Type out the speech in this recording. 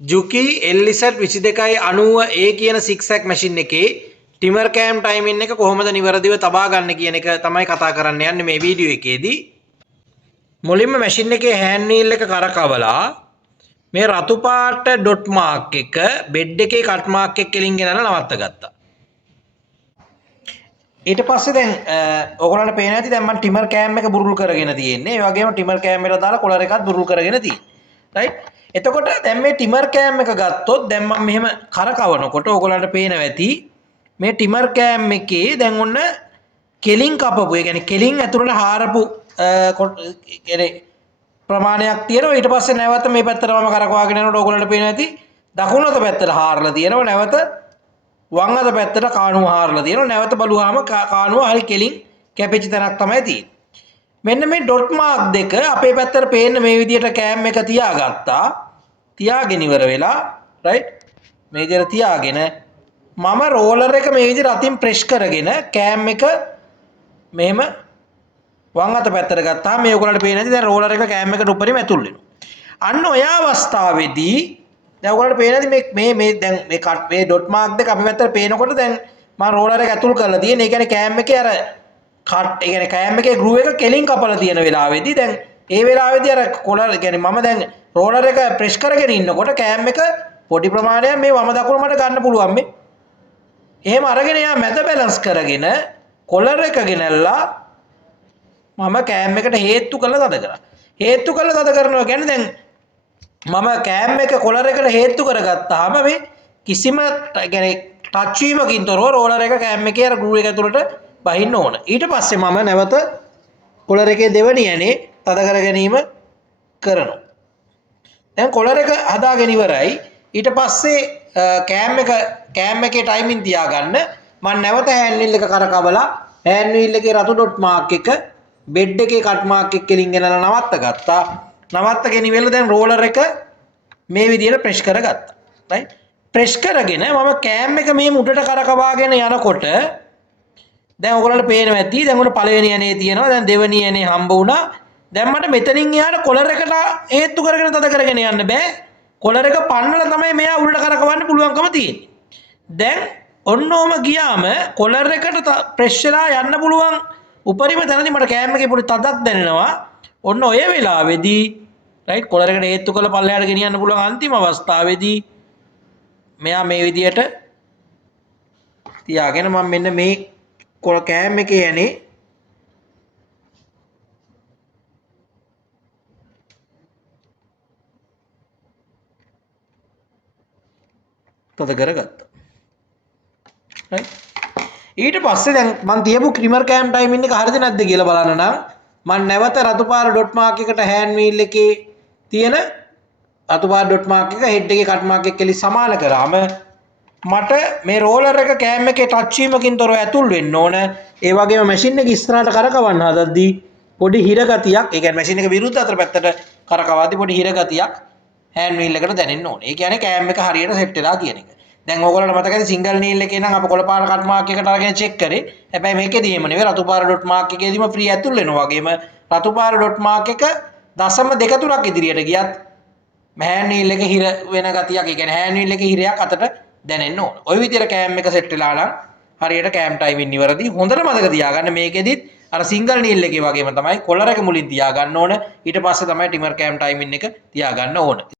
Juki LZ2290A කියන 6 act machine එකේ timer cam timing එක කොහොමද නිවැරදිව තබා ගන්න කියන එක තමයි කතා කරන්න යන්නේ මේ වීඩියෝ එකේදී. මුලින්ම machine එකේ hand wheel එක කරකවලා මේ රතු පාට dot mark එක bed එකේ cut mark එක කෙලින් ගෙනලා නවත්ත ගත්තා. ඊට පස්සේ දැන් ඔයගොල්ලන්ට පේන ඇති දැන් මම timer cam එක බුරුල් කරගෙන තියෙන්නේ. ඒ වගේම timer cam එකට දාලා collar එකත් බුරුල් කරගෙන තියෙන්නේ. right? එතකොට දැන් මේ timer cam එක ගත්තොත් දැන් මම මෙහෙම කරකවනකොට ඔයගොල්ලන්ට පේනවා ඇති මේ timer cam එකේ දැන් ඔන්න කෙලින් කපපු. ඒ කියන්නේ කෙලින් ඇතුළට හාරපු කියන්නේ ප්‍රමාණයක් තියෙනවා. ඊට පස්සේ නැවත මේ පැත්තට මම කරකවාගෙන යනකොට ඔයගොල්ලන්ට පේනවා ඇති දකුණු අත පැත්තට හාරලා තියෙනවා. නැවත වම් අත පැත්තට කාණුව හාරලා තියෙනවා. නැවත බලුවාම කාණුව හරි කෙලින් කැපිච්ච තැනක් තමයි තියෙන්නේ. මෙන්න මේ ඩොට් මාක් දෙක අපේ පැත්තට පේන්න මේ විදිහට කෑම් එක තියාගත්තා. තියාගෙන ඉවර වෙලා රයිට් මේ විදිහට තියාගෙන මම රෝලර් එක මේ විදිහට අතින් ප්‍රෙස් කරගෙන කෑම් එක මෙහෙම වම් අත පැත්තට ගත්තාම මේ ඔයගොල්ලන්ට පේන ඇති දැන් රෝලර් එක කෑම් එකට උඩරිම ඇතුල් වෙනවා. අන්න ඔය අවස්ථාවේදී දැන් ඔයගොල්ලන්ට පේන ඇති මේ දැන් මේ ඩොට් මාක් දෙක අපේ පැත්තට පේනකොට දැන් මම රෝලර් එක ඇතුල් කරලා තියෙන. ඒ කියන්නේ කෑම් එකේ අර කට් ඒ කියන්නේ කෑම් එකේ ගෲ එක කෙලින් කපලා තියෙන වෙලාවේදී දැන් ඒ වෙලාවේදී අර කොලර් කියන්නේ මම දැන් රෝලර් එක ප්‍රෙස් කරගෙන ඉන්නකොට කෑම් එක පොඩි ප්‍රමාණයක් මේ වම දකුණ මට ගන්න පුළුවන් මේ. එහෙම අරගෙන යා මැද බැලන්ස් කරගෙන කොලර් එක ගෙනල්ලා මම කෑම් එකට හේතු කරලා තද කරා. හේතු කරලා තද කරනවා කියන්නේ දැන් මම කෑම් එක කොලර් එකට හේතු කරගත්තාම මේ කිසිම කියන්නේ ටච් වීමකින් තොරව රෝලර් එක කෑම් එකේ අර ගෲ එක ඇතුළට බහින්න ඕන. ඊට පස්සේ මම නැවත කොලර් එකේ දෙවෙනි ඇනේ තද කර ගැනීම කරනවා. දැන් කොලර් එක හදාගෙන ඉවරයි. ඊට පස්සේ කෑම් එකේ ටයිමින් තියාගන්න මම නැවත හෑන්ඩ් වීල් එක කරකවලා හෑන්ඩ් වීල් එකේ රතු ඩොට් මාක් එක බෙඩ් එකේ කට් මාක් එක කෙලින් ගෙනලා නවත්ත ගත්තා. නවත්තගෙන ඉවරලා දැන් රෝලර් එක මේ විදිහට ප්‍රෙස් කරගත්තා. right? ප්‍රෙස් කරගෙන මම කෑම් එක මේ මුඩට කරකවාගෙන යනකොට දැන් ඔයගොල්ලන්ට පේනවා ඇති දැන් උන පළවෙනි ඇනේ තියෙනවා දැන් දෙවෙනි ඇනේ හම්බ වුණා. දැන් මට මෙතනින් එහාට කොලර් එකට හේතු කරගෙන තද කරගෙන යන්න බෑ. කොලර් එක පන්නලා තමයි මෙයා උඩට කරකවන්න පුළුවන්කම තියෙන්නේ. දැන් ඔන්නෝම ගියාම කොලර් එකට ප්‍රෙස් වෙලා යන්න පුළුවන් උපරිම තැනදී මට කෑම් එකේ පොඩි තදක් දැනෙනවා. ඔන්න ඔය වෙලාවේදී රයිට් කොලර් එකට හේතු කරලා පල්ලෙහාට ගෙනියන්න පුළුවන් අන්තිම අවස්ථාවේදී මෙයා මේ විදියට තියාගෙන මම මෙන්න මේ කෑම් එකේ යන්නේ තද කරගත්තා. right ඊට පස්සේ දැන් මම තියපු ක්‍රිමර් කෑම් ටයිමින් එක හරිද නැද්ද කියලා බලන්න නම් මම නැවත රතු පාර ඩොට් මාක් එකට හෑන්ඩ් වීල් එකේ තියෙන රතු පාර ඩොට් මාක් එක හෙඩ් එකේ කට් මාක් එක කෙලි සමාන කරාම මට මේ රෝලර් එක කෑම් එකේ ටච් වීමකින් තොරව ඇතුල් වෙන්න ඕන. ඒ වගේම මැෂින් එක ඉස්සරහට කරකවන්න හදද්දී පොඩි හිර ගතියක්, ඒ කියන්නේ මැෂින් එක විරුද්ධ අතර පැත්තට කරකවද්දී පොඩි හිර ගතියක් හෑන්ඩ් වීල් එකට දැනෙන්න ඕනේ. ඒ කියන්නේ කෑම් එක හරියට සෙට් වෙලා කියන එක. දැන් ඕගොල්ලන්ට මතකද සිංගල් නීල් එකේ නම් අප කොළ පාර කට් මාක් එකට අරගෙන චෙක් කරේ. හැබැයි මේකෙදී එහෙම නෙවෙයි රතු පාර ඩොට් මාක් එකේදීම ෆ්‍රී ඇතුල් වෙනවා. වගේම රතු පාර ඩොට් මාක් එක 0.23ක් ඉදිරියට ගියත් හෑන්ඩ් වීල් එක හිර වෙන ගතියක්, ඒ කියන්නේ හෑන්ඩ් වීල් එකේ හිරයක් අතට දැනෙන්න ඕන. ওই විදිහට කෑම් එක සෙට් වෙලා නම් හරියට කෑම් ටයිමින් ඉවරදී. හොඳට මතක තියාගන්න මේකෙදිත් අර සිංගල් නීල් එකේ වගේම තමයි කොලර් එක මුලින් තියාගන්න ඕන. ඊට පස්සේ තමයි ටිමර් කෑම් ටයිමින් එක තියාගන්න ඕන.